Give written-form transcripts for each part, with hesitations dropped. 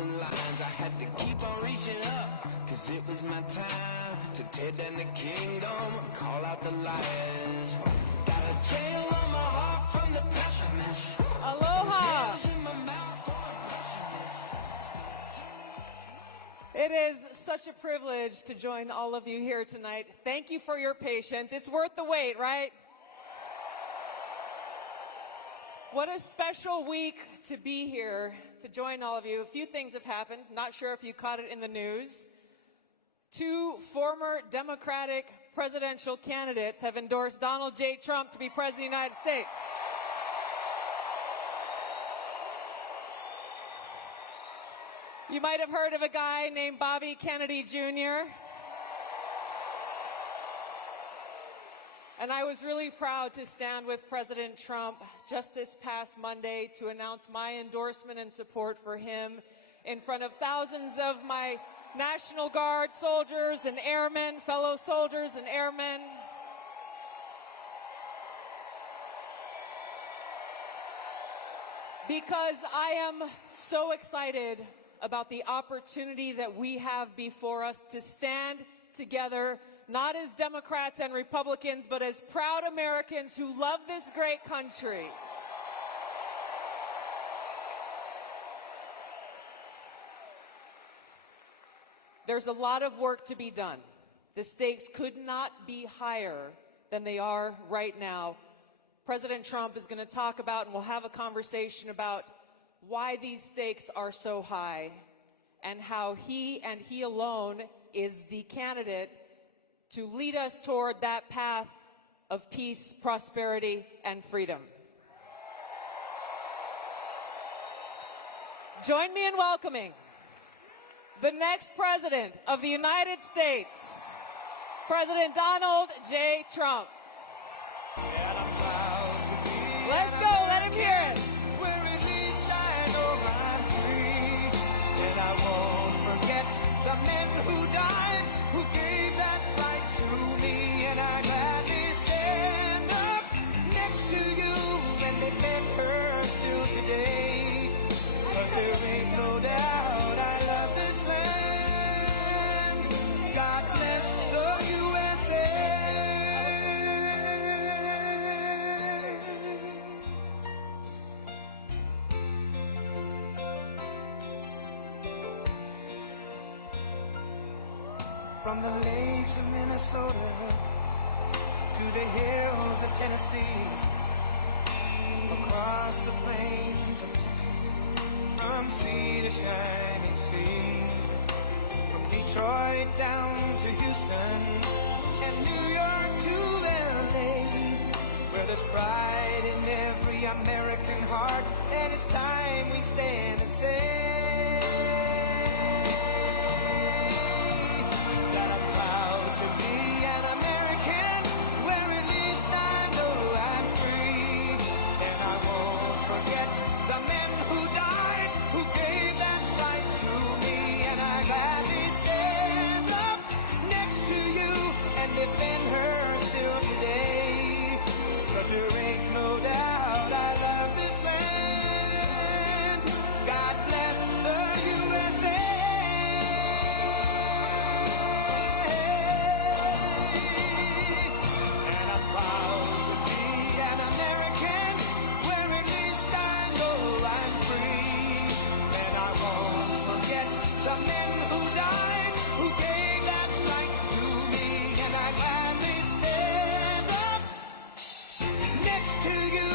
and lines. I had to keep on reaching up, cause it was my time to tear down the kingdom, call out the liars. Got a jail on my heart from the pessimist. Aloha! It is such a privilege to join all of you here tonight. Thank you for your patience. It's worth the wait, right? What a special week to be here to join all of you. A few things have happened. Not sure if you caught it in the news. 2 former Democratic presidential candidates have endorsed Donald J. Trump to be president of the United States. You might have heard of a guy named Bobby Kennedy Jr. And I was really proud to stand with President Trump just this past Monday to announce my endorsement and support for him in front of thousands of my National Guard soldiers and airmen, fellow soldiers and airmen. Because I am so excited about the opportunity that we have before us to stand together, not as Democrats and Republicans, but as proud Americans who love this great country. There's a lot of work to be done. The stakes could not be higher than they are right now. President Trump is going to talk about, and we'll have a conversation about why these stakes are so high and how he and he alone is the candidate to lead us toward that path of peace, prosperity, and freedom. Join me in welcoming the next president of the United States, President Donald J. Trump. Let's go, let him hear it. Where at least I know I'm free, and I won't forget the men who died, who gave that right to me, and I gladly stand up next to you and defend her still today, 'cause there ain't no doubt I love this land. God bless the USA. From the lakes of Minnesota to the hills of Tennessee, across the plains of Texas, from sea to shining sea, from Detroit down to Houston and New York to LA, where there's pride in every American heart, and it's time we stand and say that I'm proud to be an American, where at least I know I'm free, and I won't forget the men who died, who gave that right to me, and I gladly stand up next to you and defend her still today, 'cause there ain't no doubt I love this land. God bless the USA. And I'm proud to be an American, where at least I know I'm free, and I won't forget the men who died, who gave that right to me, and I gladly stand up next to you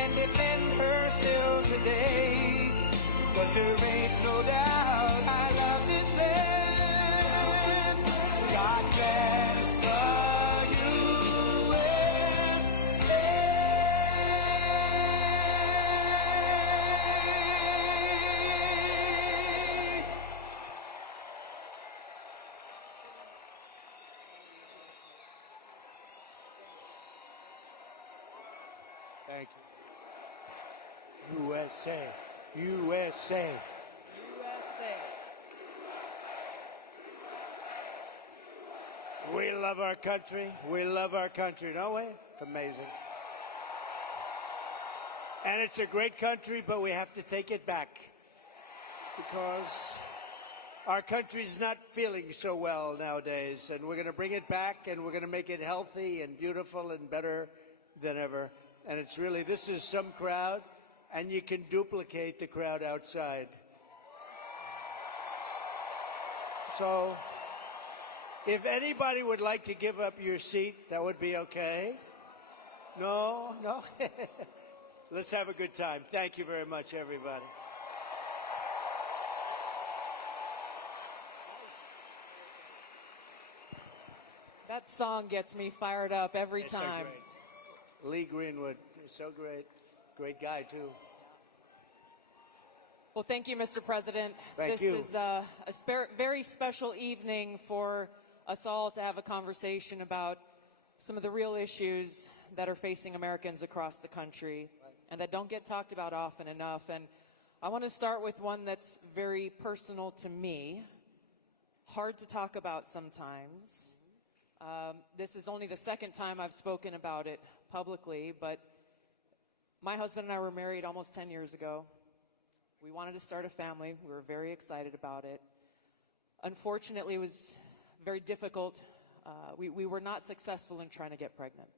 and defend her still today, 'cause there ain't no doubt I love this land. God bless the USA. Thank you. USA, USA. USA. We love our country. We love our country, don't we? It's amazing. And it's a great country, but we have to take it back. because our country's not feeling so well nowadays, and we're going to bring it back, and we're going to make it healthy and beautiful and better than ever. And it's really, this is some crowd, and you can duplicate the crowd outside. So if anybody would like to give up your seat, that would be okay. No? Let's have a good time. Thank you very much, everybody. That song gets me fired up every It's time. so great. Lee Greenwood is so great. Great guy, too. Well, thank you, Mr. President. Thank you. This is a very special evening for us all to have a conversation about some of the real issues that are facing Americans across the country and that don't get talked about often enough. And I want to start with one that's very personal to me, hard to talk about sometimes. This is only the second time I've spoken about it publicly, but my husband and I were married almost 10 years ago. We wanted to start a family. We were very excited about it. Unfortunately, it was very difficult. We were not successful in trying to get pregnant.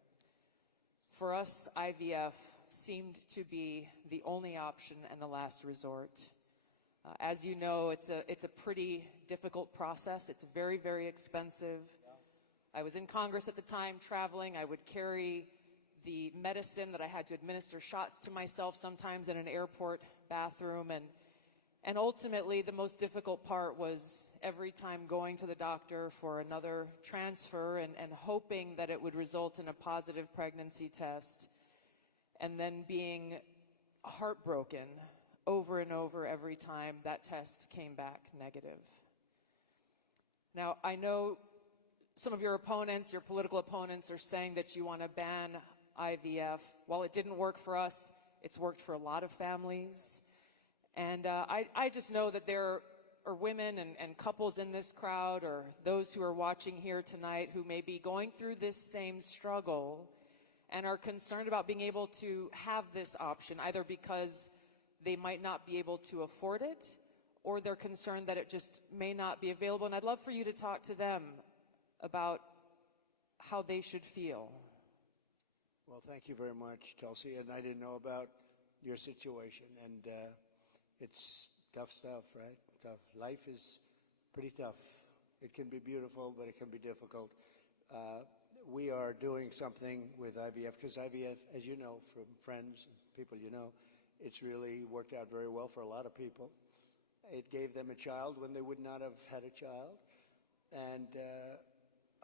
For us, IVF seemed to be the only option and the last resort. As you know, it's a pretty difficult process. It's very, very expensive. I was in Congress at the time, traveling. I would carry the medicine that I had to administer shots to myself sometimes in an airport bathroom. And ultimately, the most difficult part was every time going to the doctor for another transfer and hoping that it would result in a positive pregnancy test, and then being heartbroken over and over every time that test came back negative. Now, I know some of your opponents, your political opponents, are saying that you want to ban IVF. While it didn't work for us, it's worked for a lot of families. And I just know that there are women and couples in this crowd, or those who are watching here tonight, who may be going through this same struggle and are concerned about being able to have this option, either because they might not be able to afford it, or they're concerned that it just may not be available. And I'd love for you to talk to them about how they should feel. Well, thank you very much, Tulsi. And I didn't know about your situation. And it's tough stuff, right? Tough. Life is pretty tough. It can be beautiful, but it can be difficult. We are doing something with IVF, because IVF, as you know, from friends and people you know, it's really worked out very well for a lot of people. It gave them a child when they would not have had a child. And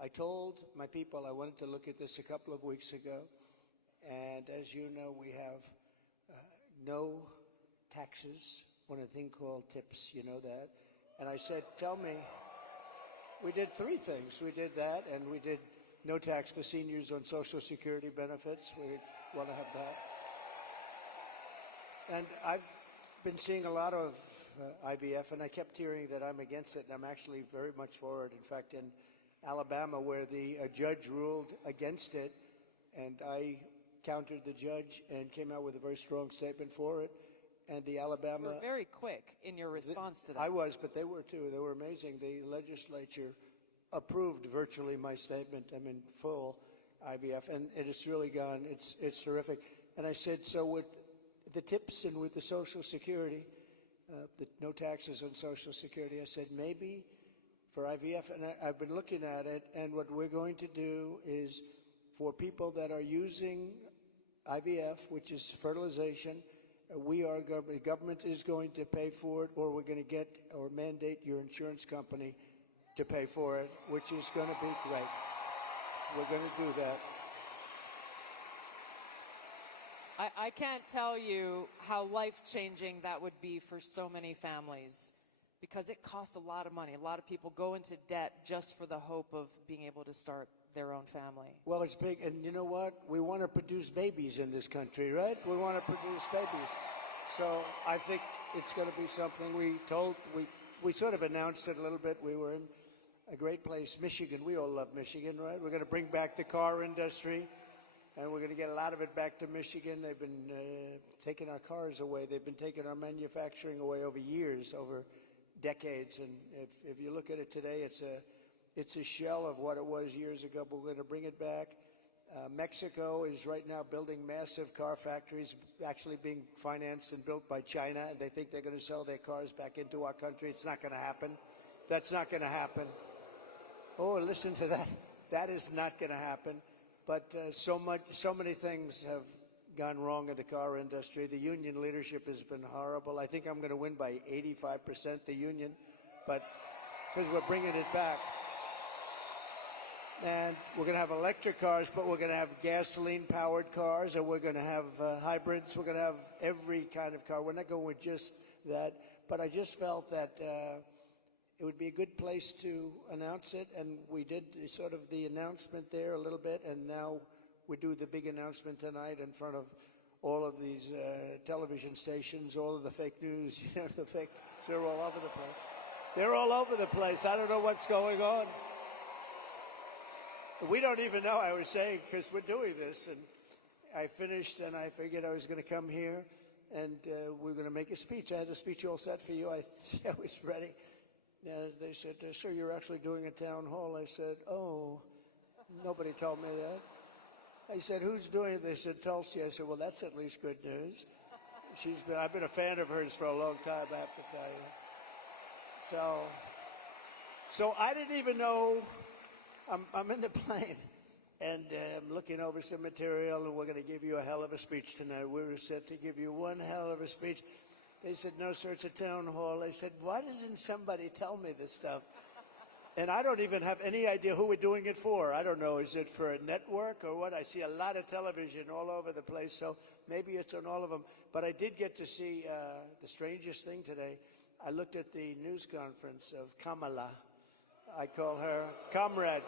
I told my people I wanted to look at this a couple of weeks ago. And as you know, we have no taxes on a thing called tips. You know that? And I said, tell me, we did three things. We did that, and we did no tax for seniors on Social Security benefits. We want to have that. And I've been seeing a lot of IVF, and I kept hearing that I'm against it, and I'm actually very much for it. In fact, in Alabama, where the judge ruled against it, and I countered the judge and came out with a very strong statement for it. And the Alabama... You were very quick in your response to that. I was, but they were too. They were amazing. The legislature approved virtually my statement. I mean, full IVF, and it has really gone. It's terrific. And I said, so with the tips and with the Social Security, the no taxes on Social Security, I said maybe for IVF, and I've been looking at it, and what we're going to do is for people that are using IVF, which is fertilization, the government is going to pay for it, or we're going to get or mandate your insurance company to pay for it, which is going to be great. We're going to do that. I can't tell you how life-changing that would be for so many families, because it costs a lot of money. A lot of people go into debt just for the hope of being able to start their own family. Well, it's big, and you know what? We want to produce babies in this country, right? We want to produce babies. So I think it's going to be something we sort of announced it a little bit. We were in a great place, Michigan. We all love Michigan, right? We're going to bring back the car industry. and we're going to get a lot of it back to Michigan. They've been taking our cars away. They've been taking our manufacturing away over years, over decades. And if you look at it today, it's a shell of what it was years ago, but we're going to bring it back. Mexico is right now building massive car factories, actually being financed and built by China, and they think they're going to sell their cars back into our country. It's not going to happen. That's not going to happen. Oh, listen to that. That is not going to happen. But so many things have gone wrong in the car industry. The union leadership has been horrible. I think I'm going to win by 85%, the union, but because we're bringing it back. And we're going to have electric cars, but we're going to have gasoline-powered cars, and we're going to have hybrids. We're going to have every kind of car. We're not going with just that. But I just felt that it would be a good place to announce it, and we did sort of the announcement there a little bit, and now we do the big announcement tonight in front of all of these television stations, all of the fake news, the fake, they're all over the place. They're all over the place. I don't know what's going on. We don't even know, I was saying, because we're doing this, and I finished, and I figured I was going to come here, and we were going to make a speech. I had a speech all set for you. I was ready. They said, sir, you're actually doing a town hall. I said, oh, nobody told me that. I said, who's doing it? They said, Tulsi. I said, well, that's at least good news. I've been a fan of hers for a long time, I have to tell you. So I didn't even know. I'm in the plane, and I'm looking over some material, and we're going to give you a hell of a speech tonight. We were set to give you one hell of a speech. They said, no, sir, it's a town hall. I said, why doesn't somebody tell me this stuff? And I don't even have any idea who we're doing it for. I don't know. Is it for a network or what? I see a lot of television all over the place, so maybe it's on all of them. But I did get to see the strangest thing today. I looked at the news conference of Kamala. I call her Comrade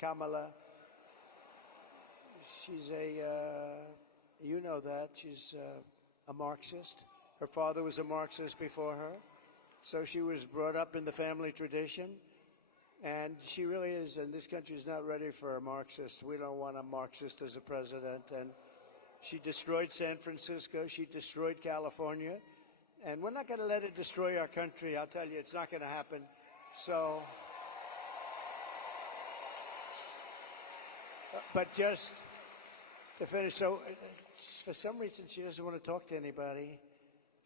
Kamala. She's you know that, she's a Marxist. Her father was a Marxist before her, so she was brought up in the family tradition, and she really is, and this country is not ready for a Marxist. We don't want a Marxist as a president, and she destroyed San Francisco, she destroyed California, and we're not going to let it destroy our country. I'll tell you, it's not going to happen. So, but just to finish, so for some reason she doesn't want to talk to anybody.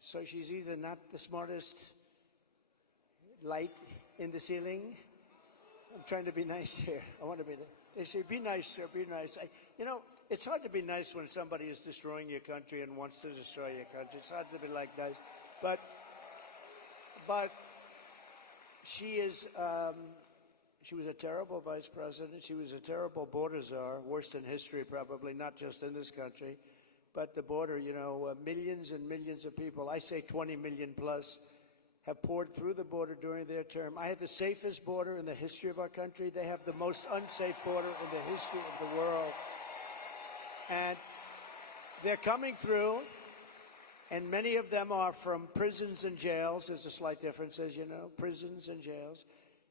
So she's either not the smartest light in the ceiling. I'm trying to be nice here. I want to be. They say, be nice, sir, be nice. It's hard to be nice when somebody is destroying your country and wants to destroy your country. It's hard to be like nice. But she is, she was a terrible vice president. She was a terrible border czar, worst in history probably, not just in this country. But the border, millions and millions of people, I say 20 million plus, have poured through the border during their term. I had the safest border in the history of our country. They have the most unsafe border in the history of the world. And they're coming through, and many of them are from prisons and jails. There's a slight difference, as you know, prisons and jails.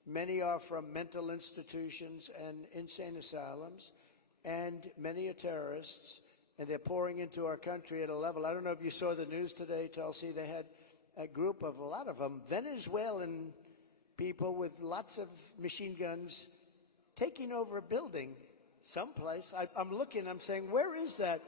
Many are from mental institutions and insane asylums, and many are terrorists, and they're pouring into our country at a level. I don't know if you saw the news today, Tulsi. They had a group of, a lot of them, Venezuelan people with lots of machine guns taking over a building someplace. I'm looking, I'm saying, where is that?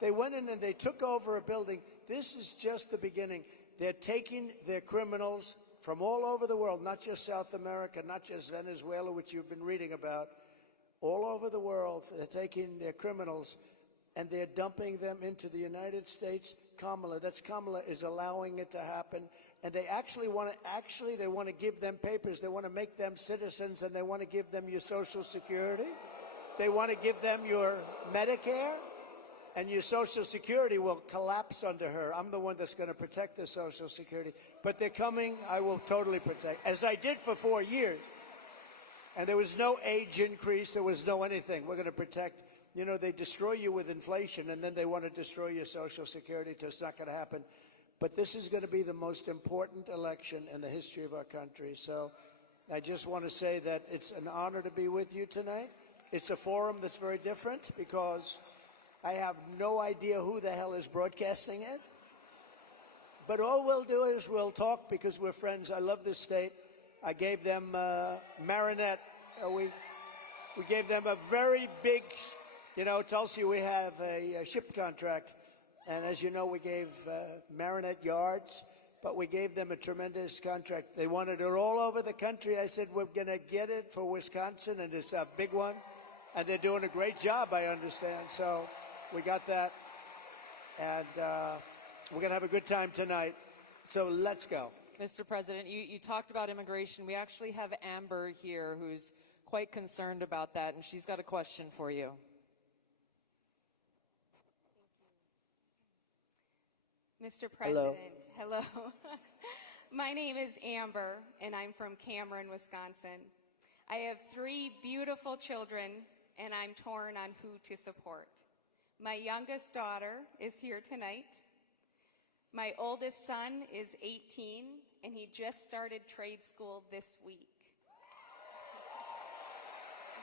They went in and they took over a building. This is just the beginning. They're taking their criminals from all over the world, not just South America, not just Venezuela, which you've been reading about, all over the world. They're taking their criminals and they're dumping them into the United States. Kamala is allowing it to happen. And they actually want to give them papers. They want to make them citizens, and they want to give them your Social Security. They want to give them your Medicare, and your Social Security will collapse under her. I'm the one that's going to protect the Social Security. But they're coming, I will totally protect, as I did for 4 years. And there was no age increase, there was no anything. We're going to protect. They destroy you with inflation, and then they want to destroy your Social Security, so it's not going to happen. But this is going to be the most important election in the history of our country. So I just want to say that it's an honor to be with you tonight. It's a forum that's very different because I have no idea who the hell is broadcasting it. But all we'll do is we'll talk because we're friends. I love this state. I gave them Marinette. We gave them a very big, Tulsi, we have a ship contract. And as you know, we gave Marinette yards, but we gave them a tremendous contract. They wanted it all over the country. I said, we're going to get it for Wisconsin, and it's a big one. And they're doing a great job, I understand. So we got that. And we're going to have a good time tonight. So let's go. Mr. President, you talked about immigration. We actually have Amber here who's quite concerned about that, and she's got a question for you. Mr. President, hello. My name is Amber, and I'm from Cameron, Wisconsin. I have 3 beautiful children, and I'm torn on who to support. My youngest daughter is here tonight. My oldest son is 18, and he just started trade school this week.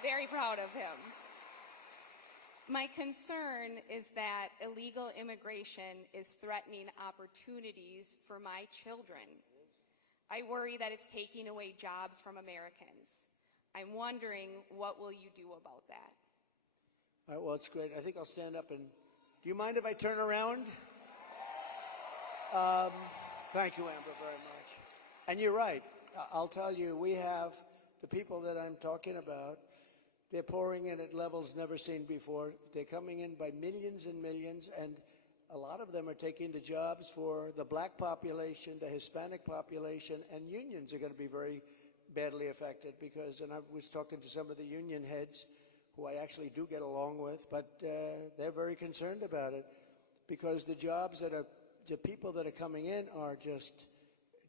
Very proud of him. My concern is that illegal immigration is threatening opportunities for my children. I worry that it's taking away jobs from Americans. I'm wondering, what will you do about that? All right, well, it's great. I think I'll stand up and... Do you mind if I turn around? Thank you, Amber, very much. And you're right. I'll tell you, we have the people that I'm talking about. They're pouring in at levels never seen before. They're coming in by millions and millions, and a lot of them are taking the jobs for the black population, the Hispanic population, and unions are going to be very badly affected because, and I was talking to some of the union heads who I actually do get along with, but they're very concerned about it because the jobs that are, the people that are coming in are just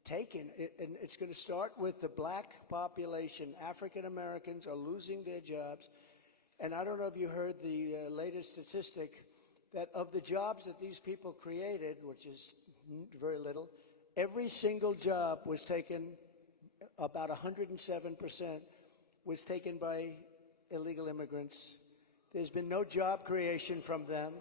taken, and it's going to start with the black population. African Americans are losing their jobs, and I don't know if you heard the latest statistic that of the jobs that these people created, which is very little, every single job was taken, about 107% was taken by illegal immigrants. There's been no job creation from them.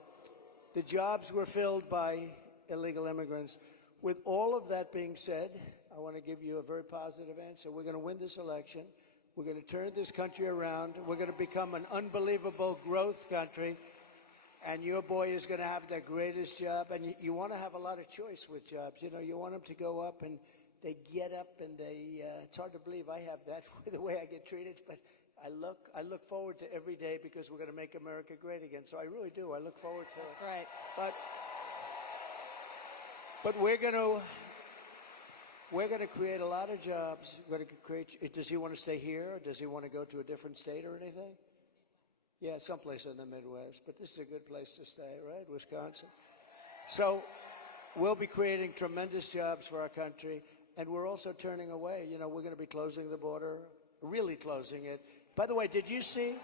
The jobs were filled by illegal immigrants. With all of that being said, I want to give you a very positive answer. We're going to win this election. We're going to turn this country around. We're going to become an unbelievable growth country. And your boy is going to have the greatest job. And you want to have a lot of choice with jobs. You know, you want them to go up and they get up and they, it's hard to believe I have that the way I get treated. But I look forward to every day because we're going to make America great again. So I really do. I look forward to it. That's right. But we're going to create a lot of jobs. We're going to create. Does he want to stay here, or does he want to go to a different state or anything? Yeah, someplace in the Midwest. But this is a good place to stay, right? Wisconsin. So we'll be creating tremendous jobs for our country, and we're also turning away. You know, we're going to be closing the border, really closing it. By the way, did you see?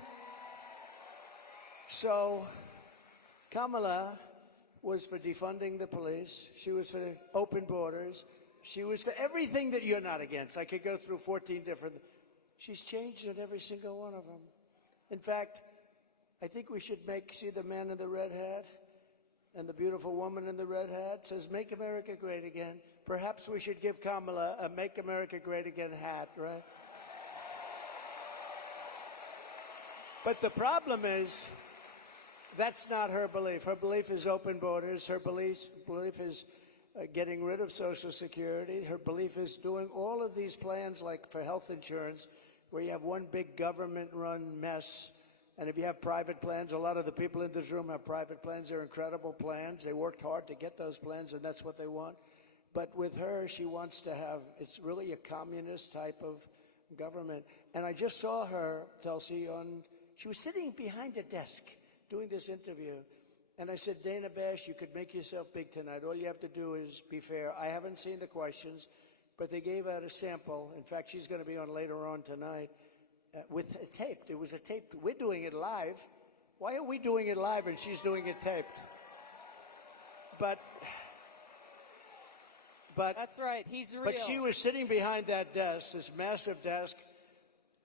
So Kamala was for defunding the police. She was for open borders. She was for everything that you're not against. I could go through 14 different. She's changed on every single one of them. In fact, I think we should see the man in the red hat and the beautiful woman in the red hat says, "Make America Great Again." Perhaps we should give Kamala a "Make America Great Again" hat, right? But the problem is, that's not her belief. Her belief is open borders. Her belief is getting rid of Social Security. Her belief is doing all of these plans like for health insurance where you have one big government-run mess. And if you have private plans, a lot of the people in this room have private plans. They're incredible plans. They worked hard to get those plans, and that's what they want. But with her, she wants to have, it's really a communist type of government. And I just saw her, Tulsi, she was sitting behind a desk doing this interview, and I said, "Dana Bash, you could make yourself big tonight. All you have to do is be fair." I haven't seen the questions, but they gave out a sample. In fact, she's going to be on later on tonight with a taped. It was a taped. We're doing it live. Why are we doing it live and she's doing it taped? But but That's right. He's real. but she was sitting behind that desk, this massive desk,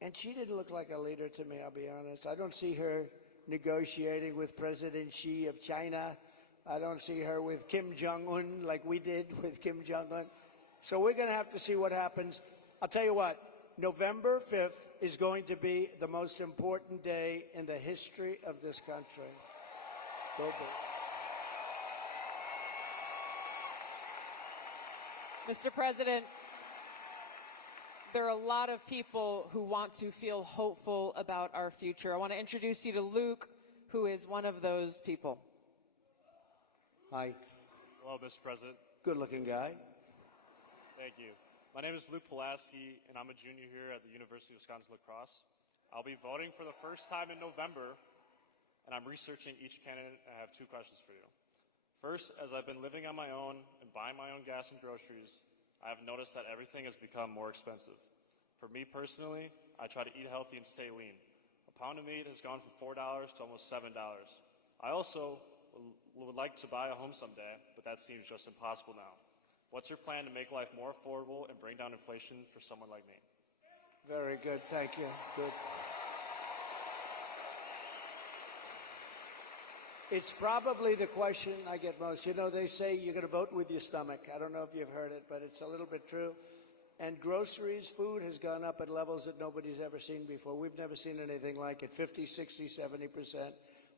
and she didn't look like a leader to me, I'll be honest. I don't see her negotiating with President Xi of China. I don't see her with Kim Jong-un like we did with Kim Jong-un. So we're going to have to see what happens. I'll tell you what, November 5th is going to be the most important day in the history of this country. Go big. Mr. President, there are a lot of people who want to feel hopeful about our future. I want to introduce you to Luke, who is one of those people. Hi. Hello, Mr. President. Good-looking guy. Thank you. My name is Luke Pulaski, and I'm a junior here at the University of Wisconsin-La Crosse. I'll be voting for the first time in November, and I'm researching each candidate. I have two questions for you. First, as I've been living on my own and buying my own gas and groceries, I have noticed that everything has become more expensive. For me personally, I try to eat healthy and stay lean. A pound of meat has gone from $4 to almost $7. I also would like to buy a home someday, but that seems just impossible now. What's your plan to make life more affordable and bring down inflation for someone like me? Very good. Thank you. Good. It's probably the question I get most. You know, they say you're going to vote with your stomach. I don't know if you've heard it, but it's a little bit true. And groceries, food has gone up at levels that nobody's ever seen before. We've never seen anything like it, 50, 60, 70%.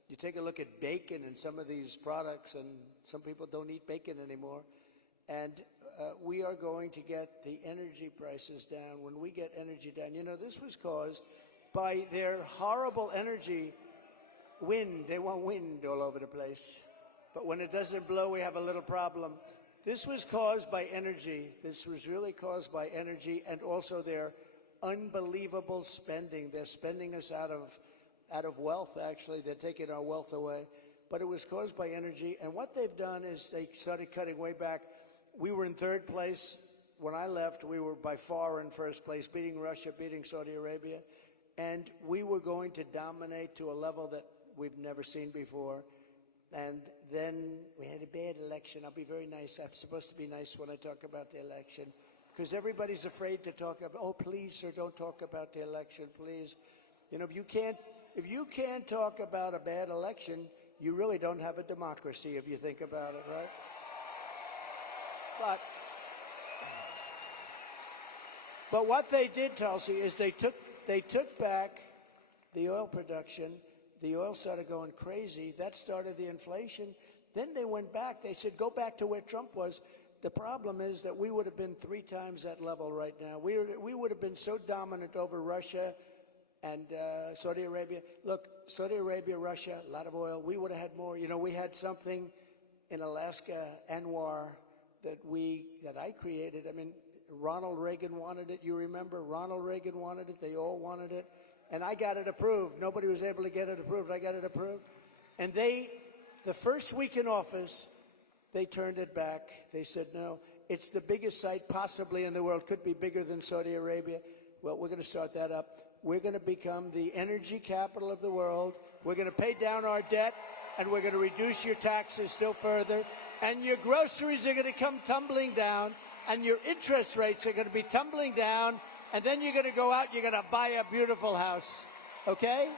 You take a look at bacon and some of these products, and some people don't eat bacon anymore. And we are going to get the energy prices down. When we get energy down, you know, this was caused by their horrible energy wind. They want wind all over the place. But when it doesn't blow, we have a little problem. This was caused by energy. This was really caused by energy and also their unbelievable spending. They're spending us out of wealth, actually. They're taking our wealth away. But it was caused by energy. And what they've done is they started cutting way back. We were in third place. When I left, we were by far in first place, beating Russia, beating Saudi Arabia. And we were going to dominate to a level that we've never seen before. And then we had a bad election. I'll be very nice. I'm supposed to be nice when I talk about the election, because everybody's afraid to talk about, oh, please, sir, don't talk about the election, please. You know, if you can't talk about a bad election, you really don't have a democracy if you think about it, right? But what they did, Tulsi, is they took back the oil production. The oil started going crazy. That started the inflation. Then they went back. They said, go back to where Trump was. The problem is that we would have been 3 times that level right now. We would have been so dominant over Russia and Saudi Arabia. Look, Saudi Arabia, Russia, a lot of oil. We would have had more. You know, we had something in Alaska, Anwar, that I created. I mean, Ronald Reagan wanted it. You remember? Ronald Reagan wanted it. They all wanted it. And I got it approved. Nobody was able to get it approved. I got it approved. And the first week in office, they turned it back. They said, no, it's the biggest site possibly in the world. Could be bigger than Saudi Arabia. Well, we're going to start that up. We're going to become the energy capital of the world. We're going to pay down our debt, and we're going to reduce your taxes still further. And your groceries are going to come tumbling down, and your interest rates are going to be tumbling down, and then you're going to go out, you're going to buy a beautiful house, okay?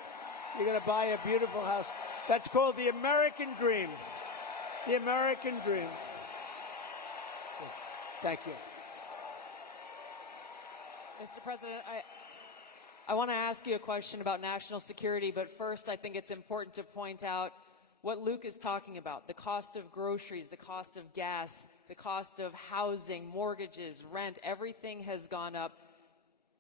You're going to buy a beautiful house. That's called the American dream. The American dream. Thank you. Mr. President, I want to ask you a question about national security, but first I think it's important to point out what Luke is talking about, the cost of groceries, the cost of gas, the cost of housing, mortgages, rent, everything has gone up.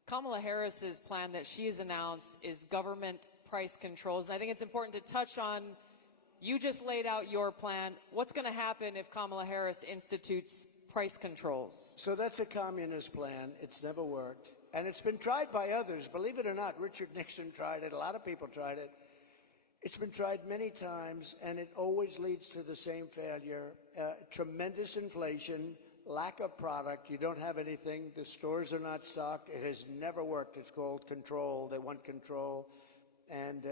Kamala Harris's plan that she has announced is government price controls. And I think it's important to touch on, you just laid out your plan. What's going to happen if Kamala Harris institutes price controls? So that's a communist plan. It's never worked. And it's been tried by others. Believe it or not, Richard Nixon tried it. A lot of people tried it. It's been tried many times, and it always leads to the same failure. Tremendous inflation, lack of product. You don't have anything. The stores are not stocked. It has never worked. It's called control. They want control. And,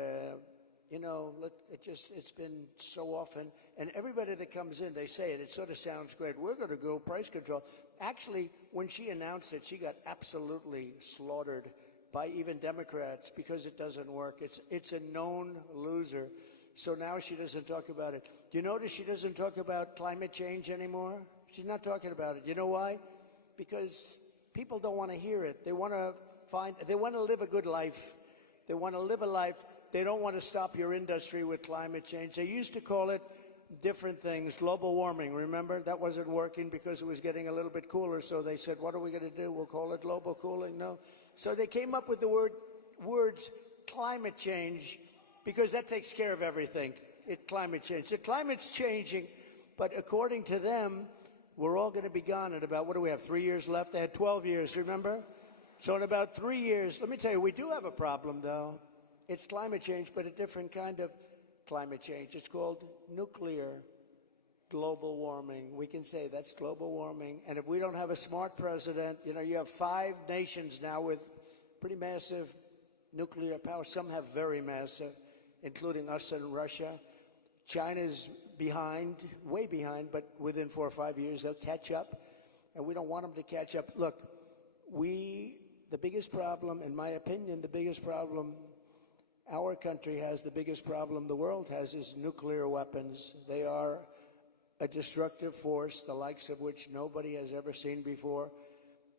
you know, it's been so often. And everybody that comes in, they say it. It sort of sounds great. We're going to go price control. Actually, when she announced it, she got absolutely slaughtered by even Democrats because it doesn't work. It's a known loser. So now she doesn't talk about it. Do you notice she doesn't talk about climate change anymore? She's not talking about it. You know why? Because people don't want to hear it. They want to live a good life. They want to live a life. They don't want to stop your industry with climate change. They used to call it different things, global warming. Remember? That wasn't working because it was getting a little bit cooler. So they said, what are we going to do? We'll call it global cooling? No. So they came up with the words climate change because that takes care of everything. Climate change. The climate's changing, but according to them, we're all going to be gone in about, what do we have, 3 years left? They had 12 years, remember? So in about 3 years, let me tell you, we do have a problem, though. It's climate change, but a different kind of climate change. It's called nuclear global warming. We can say that's global warming. And if we don't have a smart president, you know, you have 5 nations now with pretty massive nuclear power. Some have very massive, including us and Russia. China's behind, way behind, but within 4 or 5 years they'll catch up. And we don't want them to catch up. Look, the biggest problem, in my opinion, the biggest problem our country has, the biggest problem the world has, is nuclear weapons. They are a destructive force, the likes of which nobody has ever seen before,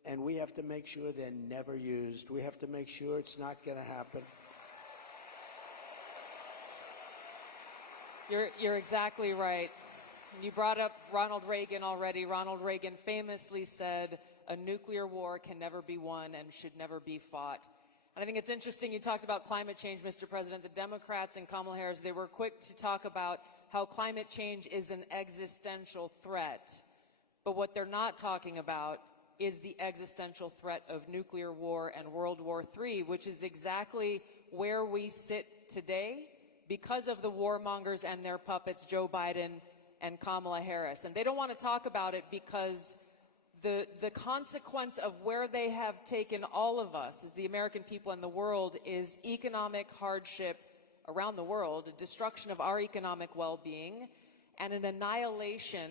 and we have to make sure they're never used. We have to make sure it's not going to happen. You're exactly right. You brought up Ronald Reagan already. Ronald Reagan famously said, a nuclear war can never be won and should never be fought. And I think it's interesting you talked about climate change, Mr. President. The Democrats and Kamala Harris, they were quick to talk about how climate change is an existential threat. But what they're not talking about is the existential threat of nuclear war and World War III, which is exactly where we sit today because of the warmongers and their puppets, Joe Biden and Kamala Harris. And they don't want to talk about it because the consequence of where they have taken all of us as the American people and the world is economic hardship around the world, a destruction of our economic well-being, and an annihilation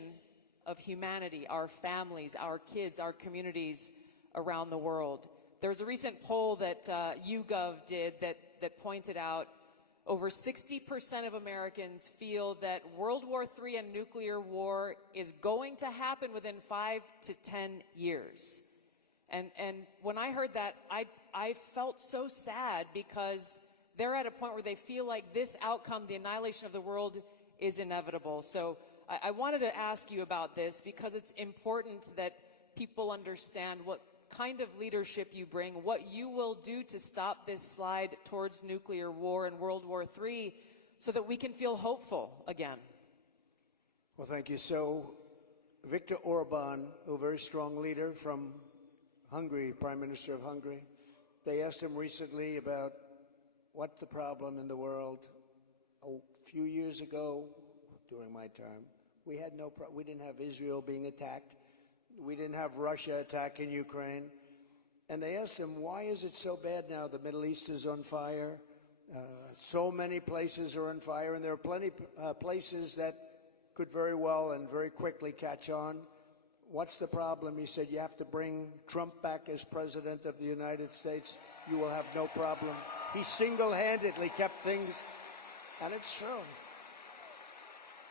of humanity, our families, our kids, our communities around the world. There was a recent poll that YouGov did that pointed out over 60% of Americans feel that World War III and nuclear war is going to happen within 5 to 10 years. And when I heard that, I felt so sad because they're at a point where they feel like this outcome, the annihilation of the world, is inevitable. So I wanted to ask you about this because it's important that people understand what kind of leadership you bring, what you will do to stop this slide towards nuclear war and World War III so that we can feel hopeful again. Well, thank you. So Viktor Orban, a very strong leader from Hungary, Prime Minister of Hungary, they asked him recently about what's the problem in the world. A few years ago, during my term, we didn't have Israel being attacked. We didn't have Russia attacking Ukraine. And they asked him, why is it so bad now? The Middle East is on fire. So many places are on fire, and there are plenty places that could very well and very quickly catch on. What's the problem? He said, you have to bring Trump back as president of the United States. You will have no problem. He single-handedly kept things, and it's true.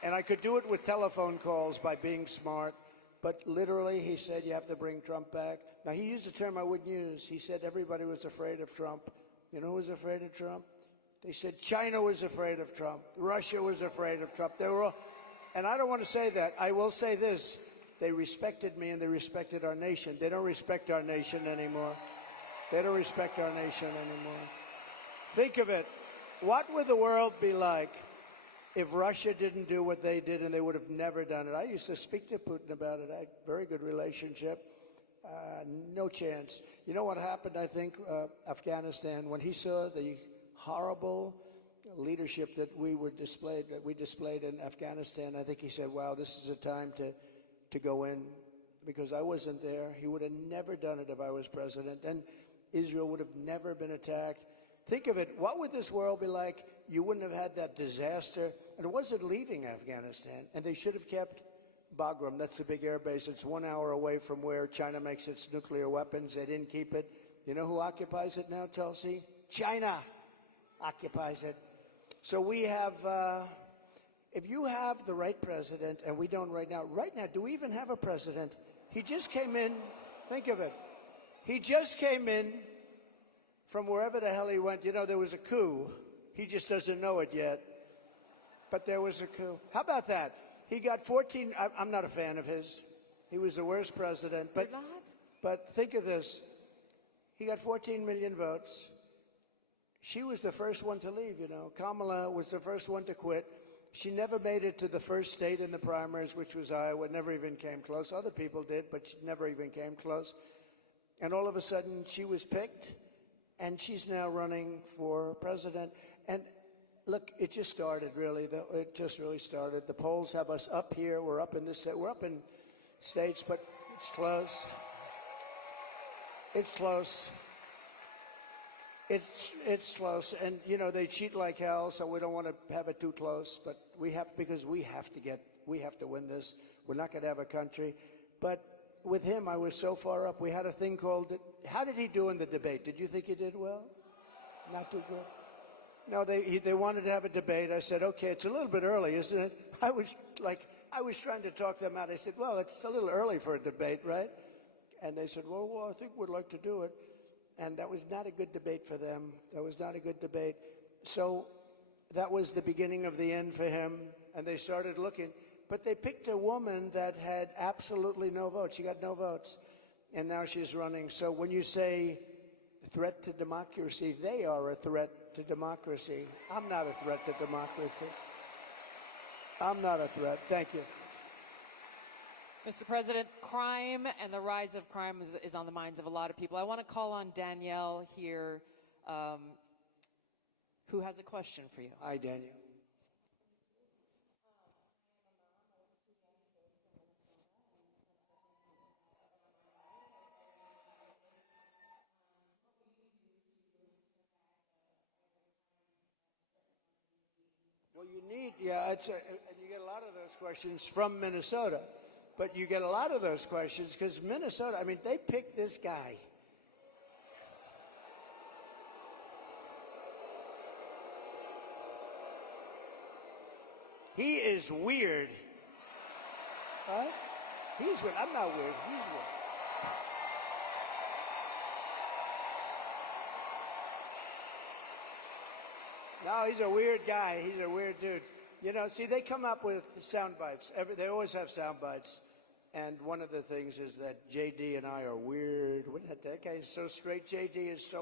And I could do it with telephone calls by being smart. But literally, he said, you have to bring Trump back. Now, he used a term I wouldn't use. He said everybody was afraid of Trump. You know who was afraid of Trump? They said China was afraid of Trump. Russia was afraid of Trump. They were all, and I don't want to say that. I will say this. They respected me and they respected our nation. They don't respect our nation anymore. They don't respect our nation anymore. Think of it. What would the world be like if Russia didn't do what they did, and they would have never done it? I used to speak to Putin about it. I had a very good relationship. No chance. You know what happened, I think, Afghanistan, when he saw the horrible leadership that we displayed in Afghanistan, I think he said, wow, this is a time to go in, because I wasn't there. He would have never done it if I was president, and Israel would have never been attacked. Think of it. What would this world be like you wouldn't have had that disaster. And it wasn't leaving Afghanistan. And they should have kept Bagram. That's the big air base. It's 1 hour away from where China makes its nuclear weapons. They didn't keep it. You know who occupies it now, Tulsi? China occupies it. So we have, if you have the right president, and we don't right now, do we even have a president? He just came in, think of it. He just came in from wherever the hell he went. You know, there was a coup. He just doesn't know it yet. But there was a coup. How about that? He got 14, I'm not a fan of his. He was the worst president. But, You're not? but think of this. He got 14 million votes. She was the first one to leave, you know. Kamala was the first one to quit. She never made it to the first state in the primaries, which was Iowa. Never even came close. Other people did, but she never even came close. And all of a sudden, she was picked, and she's now running for president. And look, it just started, really. It just really started. The polls have us up here. We're up in this. We're up in states, but it's close. It's close. It's close, and you know they cheat like hell, so we don't want to have it too close. But we have, because we have to win this. We're not going to have a country. But with him, I was so far up. We had a thing called. How did he do in the debate? Did you think he did well? Not too good. No, they wanted to have a debate. I said, okay, it's a little bit early, isn't it? I was trying to talk them out. I said, well, it's a little early for a debate, right? And they said, well, I think we'd like to do it. And that was not a good debate for them. That was not a good debate. So that was the beginning of the end for him. And they started looking. But they picked a woman that had absolutely no votes. She got no votes. And now she's running. So when you say threat to democracy, they are a threat to democracy. I'm not a threat to democracy. I'm not a threat. Thank you. Mr. President, crime and the rise of crime is on the minds of a lot of people. I want to call on Danielle here, who has a question for you. Hi, Danielle. Well, you need, and you get a lot of those questions from Minnesota. But you get a lot of those questions because Minnesota, I mean, they picked this guy. He is weird. Right? He's weird. I'm not weird. He's weird. No, he's a weird guy. He's a weird dude. You know, see, they come up with sound bites. They always have sound bites. And one of the things is that J.D. and I are weird. That guy is so straight. J.D. is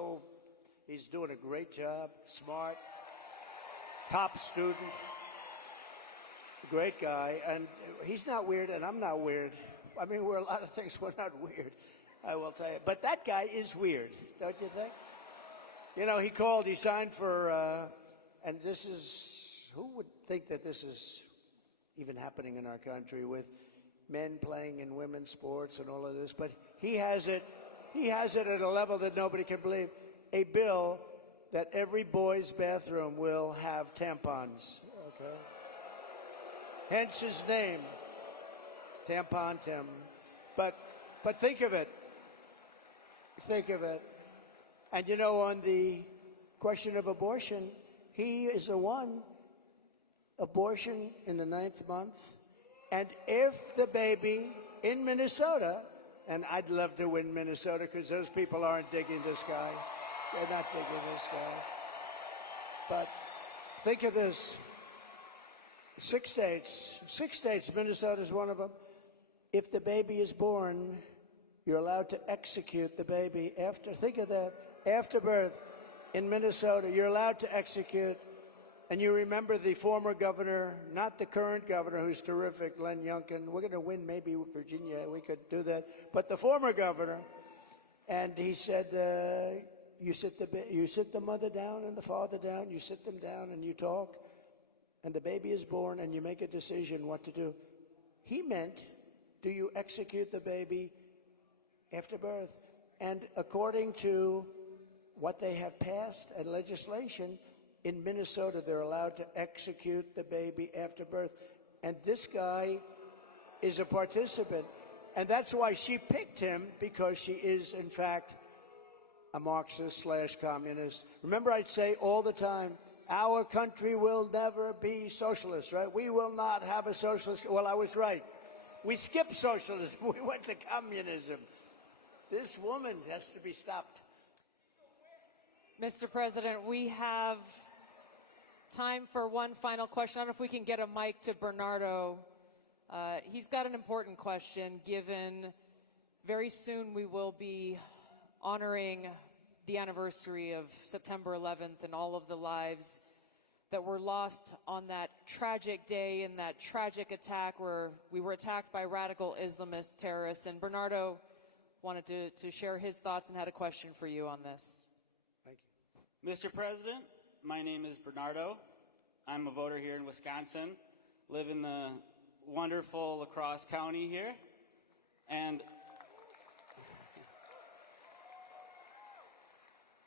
he's doing a great job, smart, top student, great guy. And he's not weird, and I'm not weird. I mean, we're a lot of things. We're not weird, I will tell you. But that guy is weird, don't you think? You know, he signed for, and this is, who would think that this is even happening in our country with men playing in women's sports and all of this? But he has it at a level that nobody can believe. A bill that every boy's bathroom will have tampons. Okay. Hence his name, Tampon Tim. But think of it. Think of it. And you know, on the question of abortion, he is the one. Abortion in the 9th month. And if the baby in Minnesota, and I'd love to win Minnesota because those people aren't digging this guy. They're not digging this guy. But think of this. 6 states, Minnesota's one of them. If the baby is born, you're allowed to execute the baby think of that, after birth in Minnesota, you're allowed to execute. And you remember the former governor, not the current governor, who's terrific, Glenn Youngkin. We're going to win maybe Virginia. We could do that. But the former governor, and he said, you sit the mother down and the father down. You sit them down and you talk. And the baby is born and you make a decision what to do. He meant, do you execute the baby after birth? And according to what they have passed and legislation, in Minnesota, they're allowed to execute the baby after birth. And this guy is a participant. And that's why she picked him, because she is, in fact, a Marxist/communist. Remember, I'd say all the time, our country will never be socialist, right? We will not have a socialist. Well, I was right. We skipped socialism. We went to communism. This woman has to be stopped. Mr. President, we have time for one final question. I don't know if we can get a mic to Bernardo. He's got an important question, given very soon we will be honoring the anniversary of September 11th and all of the lives that were lost on that tragic day and that tragic attack where we were attacked by radical Islamist terrorists. And Bernardo wanted to share his thoughts and had a question for you on this. Thank you. Mr. President, my name is Bernardo. I'm a voter here in Wisconsin, live in the wonderful La Crosse County here, and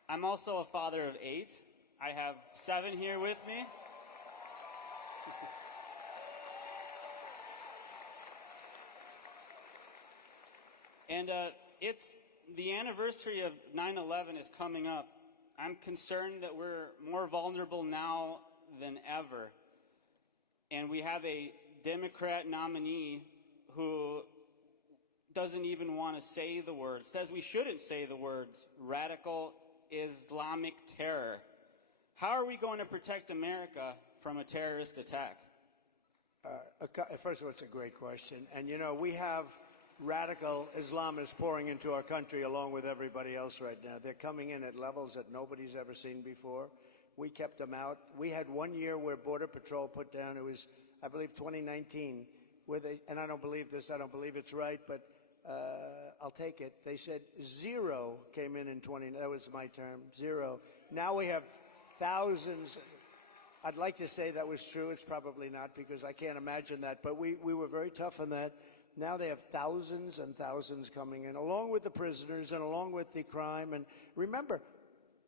I'm also a father of 8. I have 7 here with me. And it's the anniversary of 9/11 is coming up. I'm concerned that we're more vulnerable now than ever. And we have a Democrat nominee who doesn't even want to say the words, says we shouldn't say the words, radical Islamic terror. How are we going to protect America from a terrorist attack? First of all, it's a great question. And, you know, we have radical Islamists pouring into our country along with everybody else right now. They're coming in at levels that nobody's ever seen before. We kept them out. We had 1 year where Border Patrol put down, it was, I believe, 2019, where they, and I don't believe this, I don't believe it's right, but I'll take it. They said 0 came in 20, that was my term, 0. Now we have thousands. I'd like to say that was true. It's probably not, because I can't imagine that. But we were very tough on that. Now they have thousands and thousands coming in, along with the prisoners and along with the crime. And remember,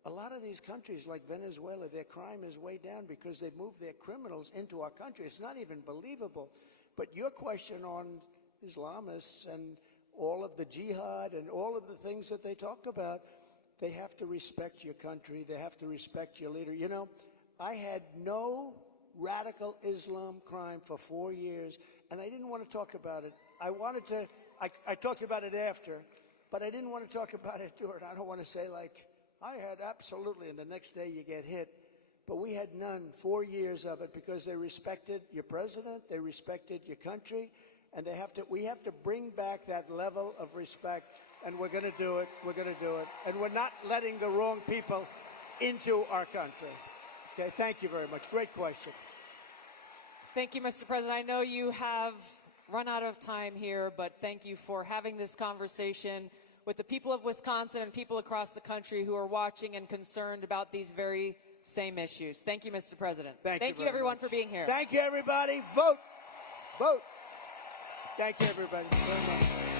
a lot of these countries like Venezuela, their crime is way down because they've moved their criminals into our country. It's not even believable. But your question on Islamists and all of the jihad and all of the things that they talk about, they have to respect your country. They have to respect your leader. You know, I had no radical Islam crime for 4 years, and I didn't want to talk about it. I wanted to, I talked about it after, but I didn't want to talk about it during. I don't want to say like, I had absolutely, and the next day you get hit. But we had none, 4 years of it, because they respected your president, they respected your country, and we have to bring back that level of respect, and we're going to do it, we're going to do it. And we're not letting the wrong people into our country. Okay, thank you very much. Great question. Thank you, Mr. President. I know you have run out of time here, but thank you for having this conversation with the people of Wisconsin and people across the country who are watching and concerned about these very same issues. Thank you, Mr. President. Thank you everyone, much. for being here. Thank you, everybody. Vote. Vote. Thank you, everybody, very much.